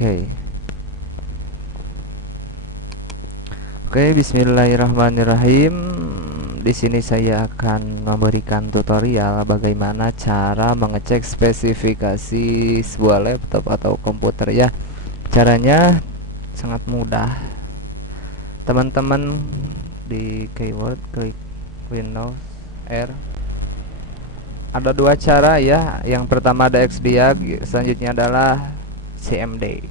Oke, bismillahirrahmanirrahim. Di sini saya akan memberikan tutorial bagaimana cara mengecek spesifikasi sebuah laptop atau komputer ya. Caranya sangat mudah. Teman-teman di keyword klik Windows R. Ada dua cara ya. Yang pertama ada XDiag, selanjutnya adalah CMD.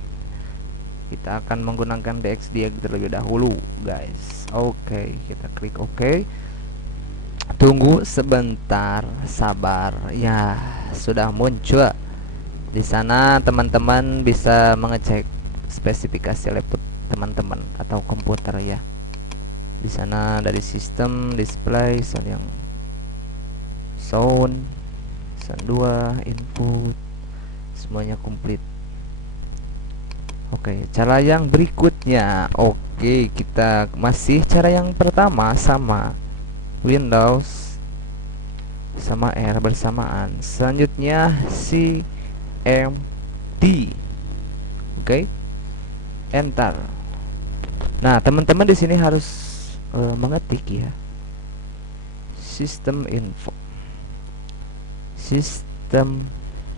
Kita akan menggunakan DXDiag terlebih dahulu, guys. Oke, kita klik OK. Tunggu sebentar, sabar. Ya, sudah muncul. Di sana teman-teman bisa mengecek spesifikasi laptop teman-teman atau komputer ya. Di sana dari sistem, display, sound 2, input, semuanya komplit. Oke, cara yang berikutnya. Oke, kita masih cara yang pertama sama Windows sama R bersamaan. Selanjutnya CMD. Oke. Enter. Nah, teman-teman di sini harus mengetik ya. System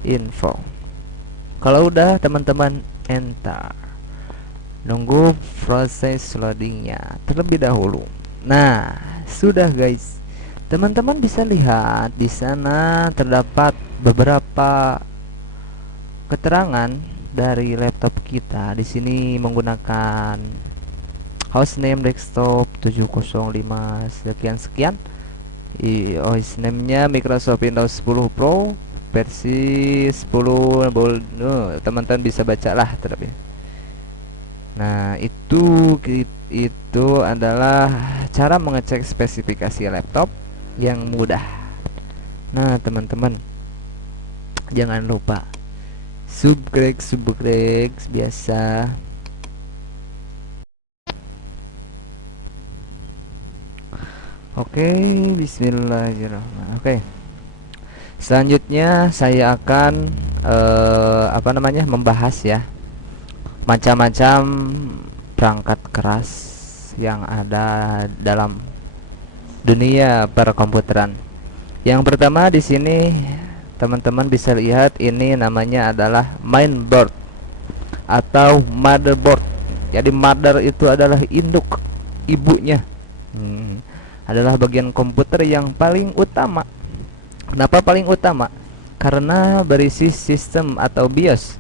info. Kalau udah teman-teman enter, nunggu proses loadingnya terlebih dahulu. Nah, sudah guys, teman-teman bisa lihat di sana terdapat beberapa keterangan dari laptop kita. Di sini menggunakan hostname desktop 705 sekian. OS name-nya Microsoft Windows 10 Pro versi 10 bold. Teman-teman bisa bacalah terlebih. Nah, itu adalah cara mengecek spesifikasi laptop yang mudah. Nah, teman-teman jangan lupa subscribe biasa. Oke, bismillahirrahmanirrahim. Oke. Selanjutnya saya akan membahas ya macam-macam perangkat keras yang ada dalam dunia perkomputeran. Yang pertama di sini teman-teman bisa lihat ini namanya adalah mainboard atau motherboard. Jadi mother itu adalah induk, ibunya. Adalah bagian komputer yang paling utama. Kenapa paling utama? Karena berisi sistem atau BIOS,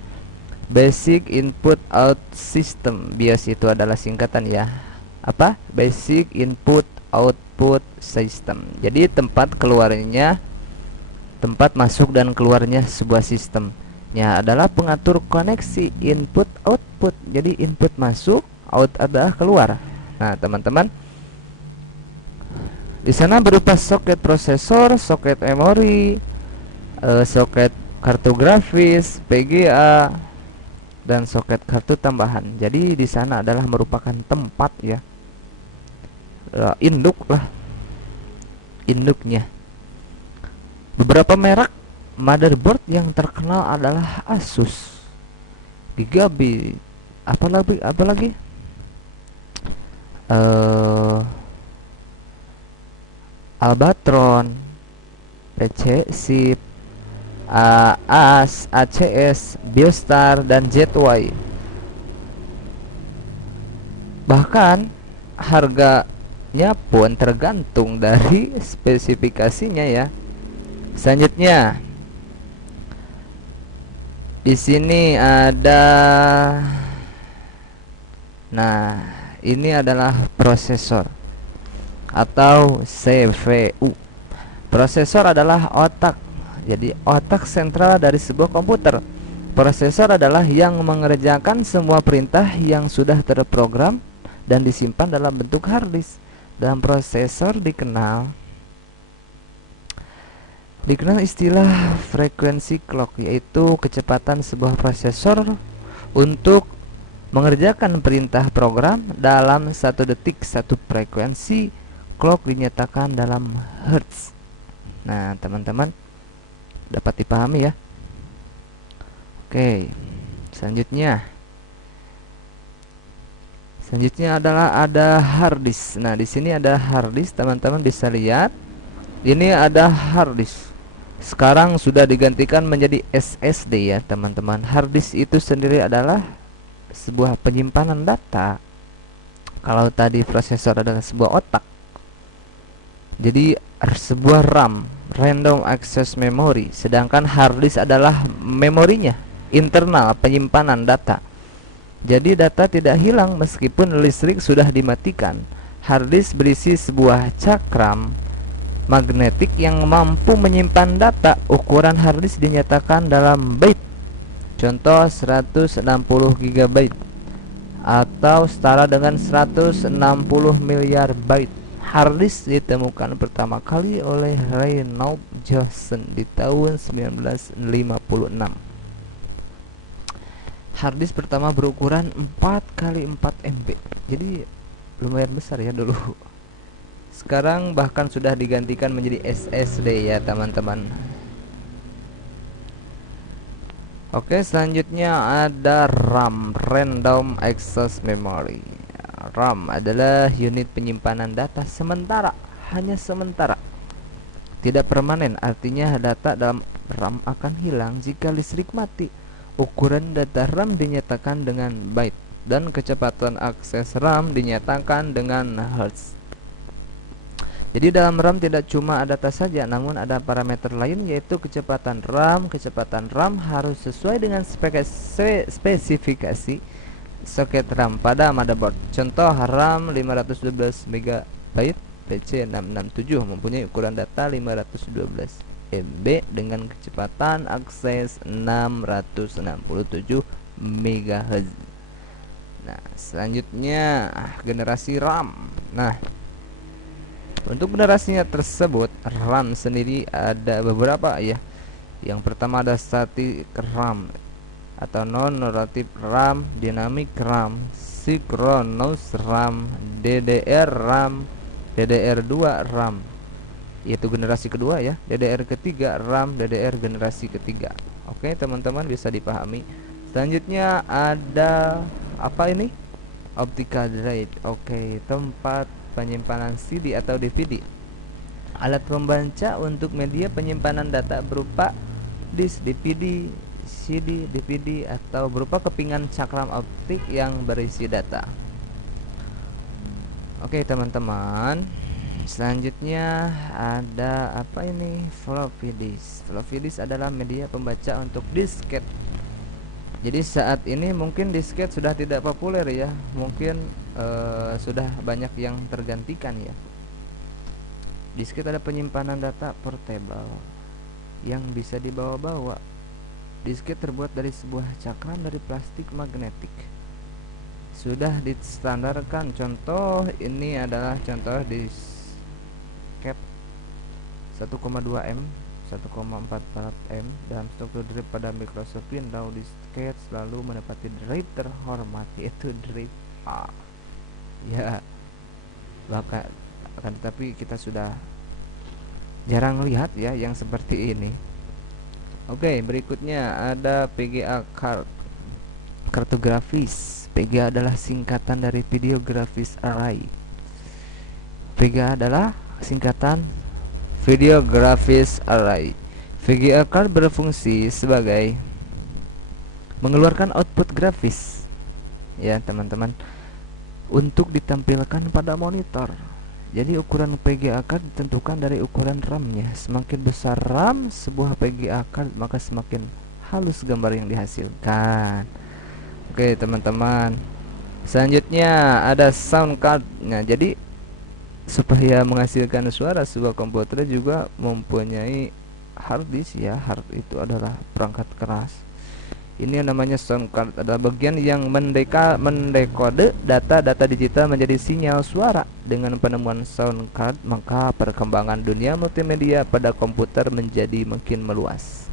Basic Input Out System. BIOS itu adalah singkatan ya. Apa? Basic Input Output System. Jadi tempat masuk dan keluarnya sebuah sistemnya adalah pengatur koneksi input output. Jadi input masuk, out adalah keluar. Nah, teman-teman, di sana berupa soket prosesor, soket memori, soket kartu grafis, PGA, dan soket kartu tambahan. Jadi di sana adalah merupakan tempat ya, induknya. Beberapa merek motherboard yang terkenal adalah Asus, Gigabit, apalagi Albatron, PC Sip, AS, ACS, Biostar, dan ZY. Bahkan harganya pun tergantung dari spesifikasinya ya. Selanjutnya di sini ada, nah ini adalah prosesor atau CPU. Prosesor adalah otak. Jadi otak sentral dari sebuah komputer. Prosesor adalah yang mengerjakan semua perintah yang sudah terprogram dan disimpan dalam bentuk harddisk. Dalam prosesor dikenal istilah frekuensi clock, yaitu kecepatan sebuah prosesor untuk mengerjakan perintah program dalam 1 detik. Satu frekuensi clock dinyatakan dalam hertz. Nah, teman-teman dapat dipahami ya. Oke, selanjutnya Selanjutnya adalah ada hard disk. Nah, di sini ada hard disk, teman-teman bisa lihat. Ini ada hard disk. Sekarang sudah digantikan menjadi SSD ya, teman-teman. Hard disk itu sendiri adalah sebuah penyimpanan data. Kalau tadi prosesor adalah sebuah otak, jadi sebuah RAM, random access memory, sedangkan hard disk adalah memorinya, internal penyimpanan data. Jadi data tidak hilang meskipun listrik sudah dimatikan. Hard disk berisi sebuah cakram magnetik yang mampu menyimpan data. Ukuran hard disk dinyatakan dalam byte. Contoh 160 GB atau setara dengan 160 miliar byte. Hard disk ditemukan pertama kali oleh Reynold Johnson di tahun 1956. Hard disk pertama berukuran 4 kali 4 MB. Jadi lumayan besar ya dulu. Sekarang bahkan sudah digantikan menjadi SSD ya, teman-teman. Oke, selanjutnya ada RAM, Random Access Memory. RAM adalah unit penyimpanan data sementara, hanya sementara. Tidak permanen, artinya data dalam RAM akan hilang jika listrik mati. Ukuran data RAM dinyatakan dengan byte dan kecepatan akses RAM dinyatakan dengan hertz. Jadi dalam RAM tidak cuma data saja, namun ada parameter lain yaitu kecepatan RAM. Kecepatan RAM harus sesuai dengan spesifikasi soket RAM pada motherboard. Contoh RAM 512 MB PC667 mempunyai ukuran data 512 MB dengan kecepatan akses 667 MHz. Nah, selanjutnya generasi RAM. Nah, untuk generasinya tersebut, RAM sendiri ada beberapa ya. Yang pertama ada static RAM atau non-rotative RAM, dynamic RAM, synchronous RAM, DDR RAM, DDR2 RAM. Yaitu generasi kedua ya. DDR ketiga RAM, DDR generasi ketiga. Oke, teman-teman bisa dipahami. Selanjutnya ada apa ini? Optical drive. Oke, tempat penyimpanan CD atau DVD. Alat pembaca untuk media penyimpanan data berupa disk, DVD, CD, DVD atau berupa kepingan cakram optik yang berisi data. Oke, teman-teman. Selanjutnya ada apa ini? Floppy disk. Floppy disk adalah media pembaca untuk disket. Jadi saat ini mungkin disket sudah tidak populer ya. Mungkin sudah banyak yang tergantikan ya. Disket ada penyimpanan data portable yang bisa dibawa-bawa. Disket terbuat dari sebuah cakram dari plastik magnetik. Sudah distandarkan. Contoh ini adalah contoh disket 1,2 M, 1,44 M dalam struktur drive pada Microsoft Windows. Disket selalu menepati drive terhormat yaitu drive A. Ya, bahkan akan tetapi kita sudah jarang lihat ya yang seperti ini. Oke, berikutnya ada PGA card, kartu grafis. PGA adalah singkatan dari Video Graphics Array. PGA adalah singkatan Video Graphics Array. VGA card berfungsi sebagai mengeluarkan output grafis ya, teman-teman, untuk ditampilkan pada monitor. Jadi ukuran PGA card ditentukan dari ukuran RAM-nya. Semakin besar RAM sebuah PGA card, maka semakin halus gambar yang dihasilkan. Oke, teman-teman. Selanjutnya ada sound card. Nah, jadi supaya menghasilkan suara, sebuah komputer juga mempunyai hard disk ya. Hard itu adalah perangkat keras. Ini yang namanya sound card, adalah bagian yang mendekode data-data digital menjadi sinyal suara. Dengan penemuan sound card, maka perkembangan dunia multimedia pada komputer menjadi makin meluas.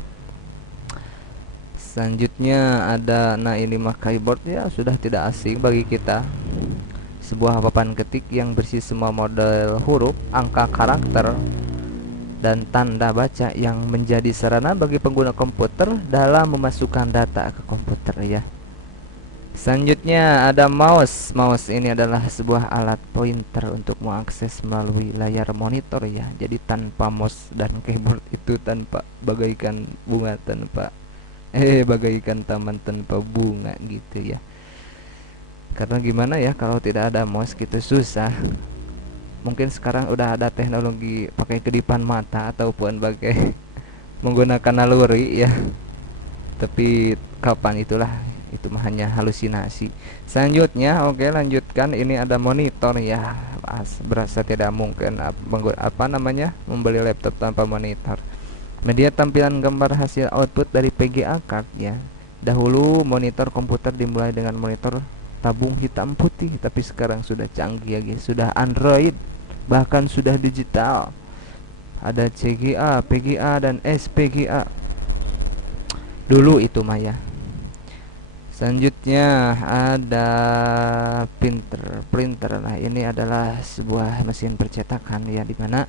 Selanjutnya ada, nah ini mah keyboard ya, sudah tidak asing bagi kita. Sebuah papan ketik yang berisi semua model huruf, angka, karakter, dan tanda baca yang menjadi sarana bagi pengguna komputer dalam memasukkan data ke komputer ya. Selanjutnya ada mouse. Mouse ini adalah sebuah alat pointer untuk mengakses melalui layar monitor ya. Jadi tanpa mouse dan keyboard itu tanpa bagaikan bunga tanpa bagaikan taman tanpa bunga gitu ya. Karena gimana ya, kalau tidak ada mouse gitu susah. Mungkin sekarang udah ada teknologi pakai kedipan mata ataupun pakai menggunakan naluri ya. Tapi kapan itulah, itu mah hanya halusinasi. Selanjutnya, oke lanjutkan, ini ada monitor ya. Berasa tidak mungkin membeli laptop tanpa monitor. Media tampilan gambar hasil output dari PGA card ya. Dahulu monitor komputer dimulai dengan monitor tabung hitam putih, tapi sekarang sudah canggih ya guys, sudah Android, bahkan sudah digital. Ada CGA, PGA dan SPGA. Dulu itu mah ya. Selanjutnya ada printer. Nah, ini adalah sebuah mesin percetakan ya, dimana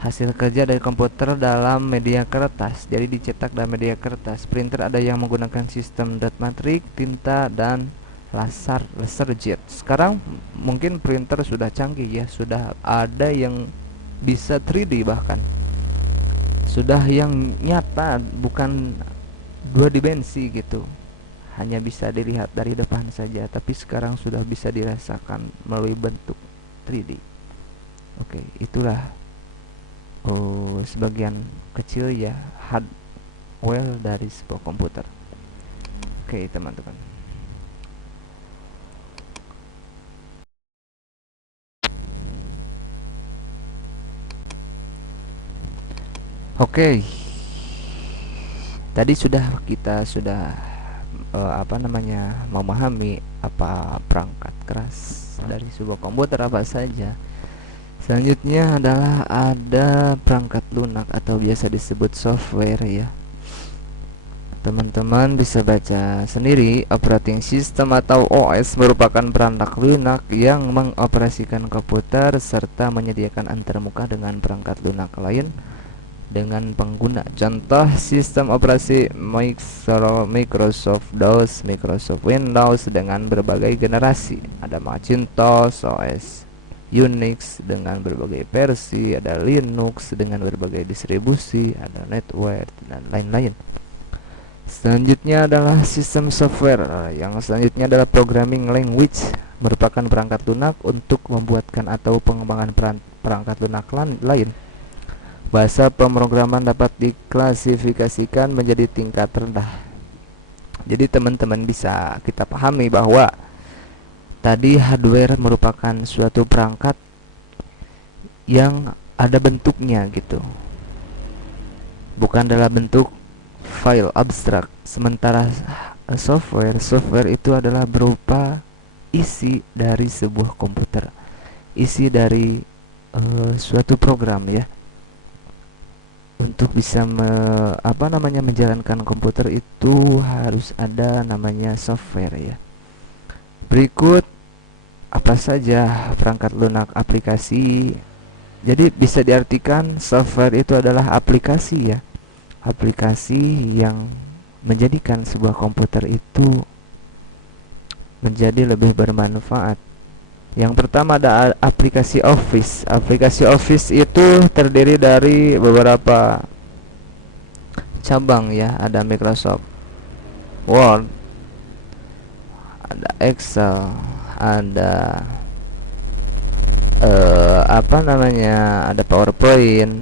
hasil kerja dari komputer dalam media kertas. Jadi dicetak dalam media kertas. Printer ada yang menggunakan sistem dot matrix, tinta dan laser jet. Sekarang mungkin printer sudah canggih ya, sudah ada yang bisa 3D, bahkan sudah yang nyata, bukan dua dimensi gitu, hanya bisa dilihat dari depan saja, tapi sekarang sudah bisa dirasakan melalui bentuk 3D. Oke, itulah sebagian kecil ya hardware dari sebuah komputer. Oke teman-teman, oke tadi kita sudah memahami apa perangkat keras dari sebuah komputer apa saja. Selanjutnya adalah ada perangkat lunak atau biasa disebut software ya. Teman-teman bisa baca sendiri. Operating system atau OS merupakan perangkat lunak yang mengoperasikan komputer serta menyediakan antarmuka dengan perangkat lunak lain dengan pengguna. Contoh sistem operasi Microsoft DOS, Microsoft Windows dengan berbagai generasi. Ada Macintosh OS, Unix dengan berbagai versi, ada Linux dengan berbagai distribusi, ada NetWare dan lain-lain. Selanjutnya adalah sistem software. Yang selanjutnya adalah programming language, merupakan perangkat lunak untuk membuatkan atau pengembangan perangkat lunak lain. Bahasa pemrograman dapat diklasifikasikan menjadi tingkat rendah. Jadi teman-teman bisa kita pahami bahwa tadi hardware merupakan suatu perangkat yang ada bentuknya gitu, bukan dalam bentuk file abstrak. Sementara software itu adalah berupa isi dari sebuah komputer, isi dari suatu program ya. Untuk bisa menjalankan komputer itu harus ada namanya software ya. Berikut apa saja perangkat lunak aplikasi. Jadi bisa diartikan software itu adalah aplikasi ya, aplikasi yang menjadikan sebuah komputer itu menjadi lebih bermanfaat. Yang pertama ada aplikasi Office. Aplikasi Office itu terdiri dari beberapa cabang ya. Ada Microsoft Word, ada Excel, ada ada PowerPoint,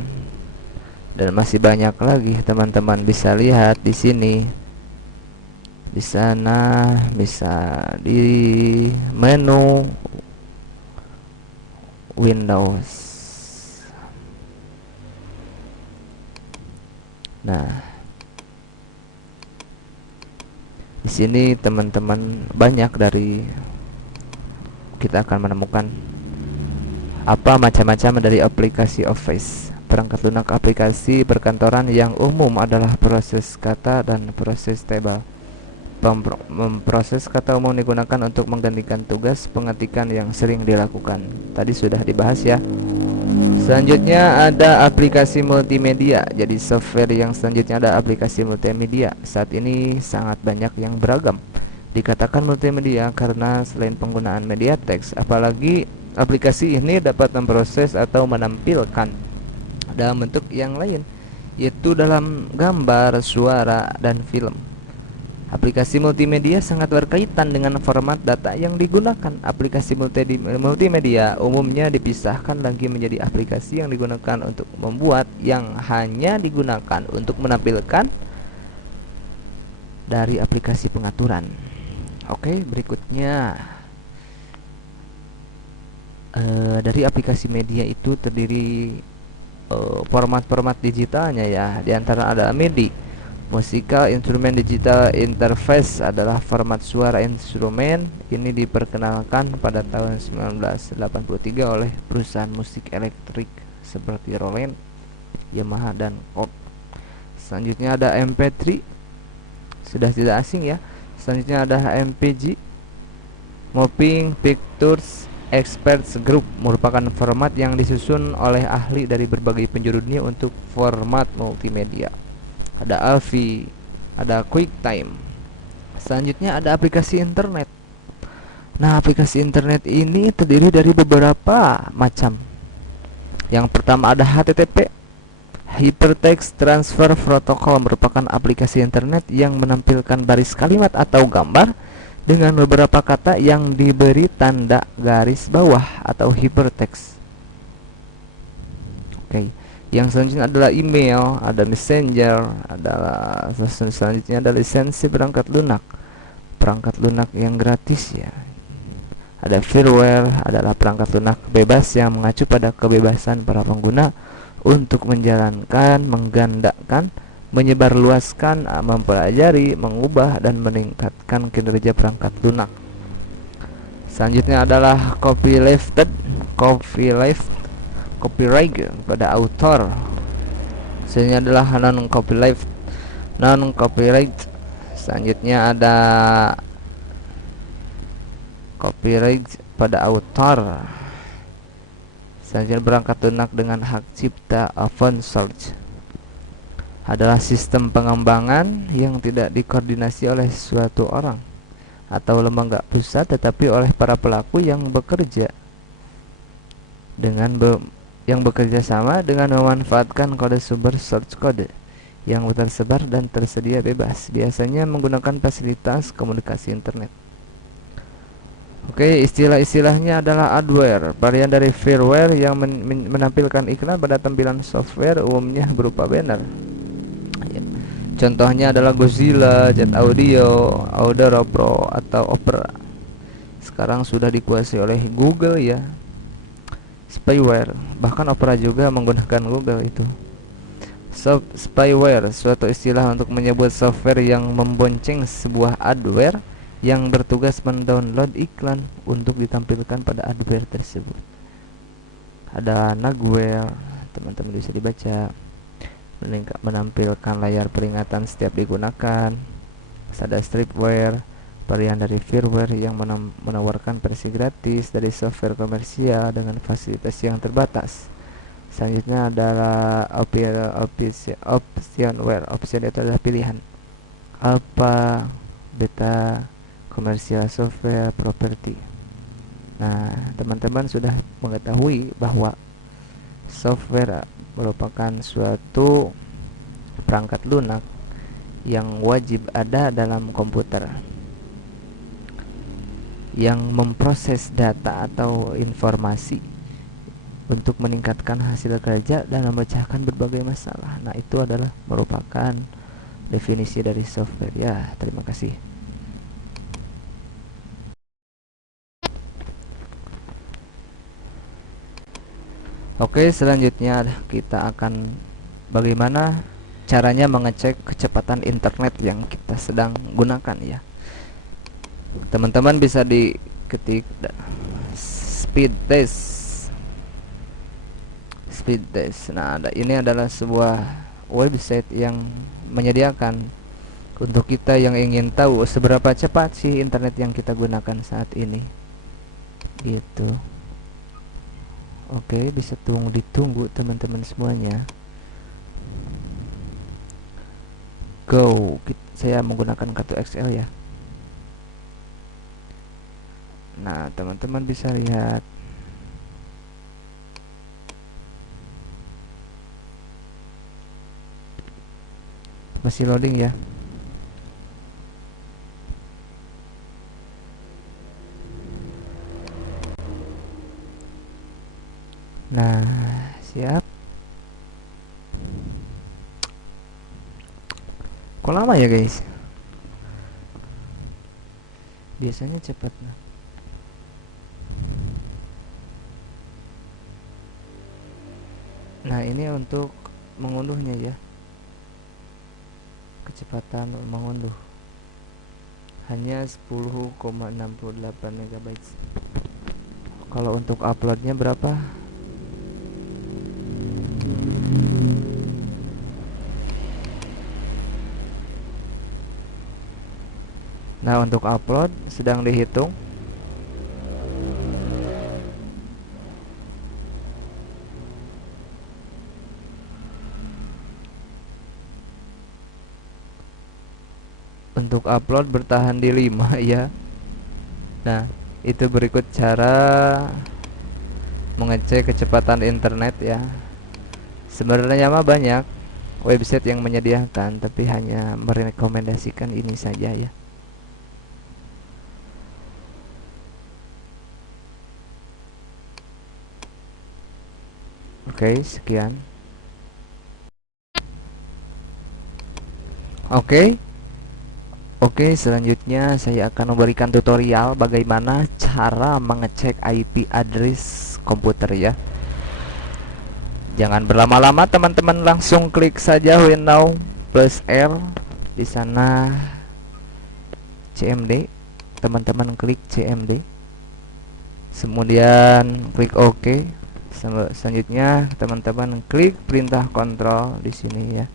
dan masih banyak lagi. Teman-teman bisa lihat di sini, di sana, bisa di menu Windows. Nah, di sini teman-teman banyak dari kita akan menemukan macam-macam dari aplikasi Office. Perangkat lunak aplikasi perkantoran yang umum adalah proses kata dan proses table. Memproses kata umum digunakan untuk menggantikan tugas pengetikan yang sering dilakukan. Tadi sudah dibahas ya. Selanjutnya ada aplikasi multimedia. Jadi software yang selanjutnya ada aplikasi multimedia. Saat ini sangat banyak yang beragam. Dikatakan multimedia karena selain penggunaan media teks, apalagi aplikasi ini dapat memproses atau menampilkan dalam bentuk yang lain, yaitu dalam gambar, suara, dan film. Aplikasi multimedia sangat berkaitan dengan format data yang digunakan. Aplikasi multimedia umumnya dipisahkan lagi menjadi aplikasi yang digunakan untuk membuat, yang hanya digunakan untuk menampilkan, dari aplikasi pengaturan. Oke, berikutnya dari aplikasi media itu terdiri format-format digitalnya ya. Di antara ada MIDI, Musical Instrument Digital Interface, adalah format suara instrumen. Ini diperkenalkan pada tahun 1983 oleh perusahaan musik elektrik seperti Roland, Yamaha, dan Korg. Selanjutnya ada MP3, sudah tidak asing ya. Selanjutnya ada MPG, Moving Pictures Experts Group, merupakan format yang disusun oleh ahli dari berbagai penjuru dunia untuk format multimedia. Ada AVI, ada QuickTime. Selanjutnya ada aplikasi internet. Nah, aplikasi internet ini terdiri dari beberapa macam. Yang pertama ada HTTP, Hypertext Transfer Protocol, merupakan aplikasi internet yang menampilkan baris kalimat atau gambar dengan beberapa kata yang diberi tanda garis bawah atau hypertext. Oke. Yang selanjutnya adalah email, ada messenger, adalah selanjutnya ada lisensi perangkat lunak. Perangkat lunak yang gratis ya. Ada firmware, adalah perangkat lunak bebas yang mengacu pada kebebasan para pengguna untuk menjalankan, menggandakan, menyebarluaskan, mempelajari, mengubah, dan meningkatkan kinerja perangkat lunak. Selanjutnya adalah copyleft pada author. Selanjutnya adalah non copyright. Selanjutnya ada copyright pada author. Selanjutnya berangkat lunak dengan hak cipta open source, adalah sistem pengembangan yang tidak dikoordinasi oleh suatu orang atau lembaga pusat, tetapi oleh para pelaku yang bekerja sama dengan memanfaatkan kode sumber source code yang tersebar dan tersedia bebas, biasanya menggunakan fasilitas komunikasi internet. Oke, istilah-istilahnya adalah adware, varian dari firmware yang menampilkan iklan pada tampilan software, umumnya berupa banner. Contohnya adalah Godzilla, Jet Audio, Audera Pro, atau Opera. Sekarang sudah dikuasai oleh Google ya. Spyware, bahkan Opera juga menggunakan Google itu. Spyware, suatu istilah untuk menyebut software yang membonceng sebuah adware yang bertugas mendownload iklan untuk ditampilkan pada adware tersebut. Ada Nagware, teman-teman bisa dibaca, menampilkan layar peringatan setiap digunakan. Ada Stripware, varian dari firmware yang menawarkan versi gratis dari software komersial dengan fasilitas yang terbatas. Selanjutnya adalah optionware. Option itu adalah pilihan. Alpha, beta, komersial software, property. Nah, teman-teman sudah mengetahui bahwa software merupakan suatu perangkat lunak yang wajib ada dalam komputer, yang memproses data atau informasi untuk meningkatkan hasil kerja dan memecahkan berbagai masalah. Nah, itu adalah merupakan definisi dari software ya. Terima kasih. Oke, selanjutnya kita akan bagaimana caranya mengecek kecepatan internet yang kita sedang gunakan ya. Teman-teman bisa diketik speed test. Nah, ini adalah sebuah website yang menyediakan untuk kita yang ingin tahu seberapa cepat sih internet yang kita gunakan saat ini. Gitu. Oke, bisa ditunggu teman-teman semuanya. Go. Saya menggunakan kartu XL ya. Nah, teman-teman bisa lihat. Masih loading ya. Nah, siap. Kok lama ya guys? Biasanya cepat. Nah, ini untuk mengunduhnya ya. Kecepatan mengunduh hanya 10,68 MB. Kalau untuk uploadnya berapa? Nah, untuk upload sedang dihitung. Untuk upload bertahan di 5 ya. Nah, itu berikut cara mengecek kecepatan internet ya. Sebenarnya mah banyak website yang menyediakan, tapi hanya merekomendasikan ini saja ya. Oke, sekian. Oke. Oke, selanjutnya saya akan memberikan tutorial bagaimana cara mengecek IP address komputer ya. Jangan berlama-lama teman-teman, langsung klik saja Windows plus R. Di sana CMD. Teman-teman klik CMD. Kemudian klik OK. Selanjutnya teman-teman klik perintah kontrol di sini ya.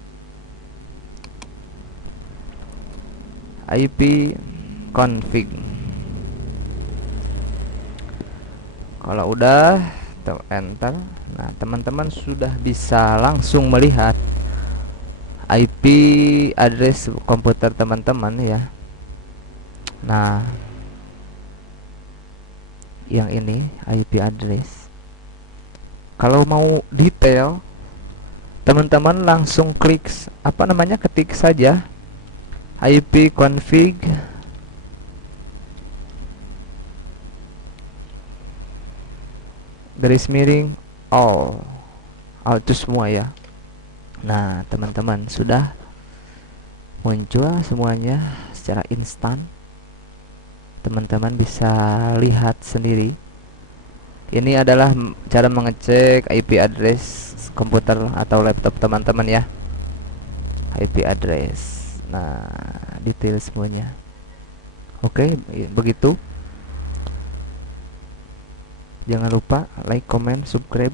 IP config. Kalau udah enter, nah teman-teman sudah bisa langsung melihat IP address komputer teman-teman ya. Nah, yang ini IP address. Kalau mau detail, teman-teman langsung klik apa namanya, ketik saja IP config garis miring all itu semua ya. Nah, teman-teman sudah muncul semuanya secara instan. Teman-teman bisa lihat sendiri. Ini adalah cara mengecek IP address komputer atau laptop teman-teman ya. IP address. Nah, detail semuanya. Oke, begitu. Jangan lupa like, comment, subscribe.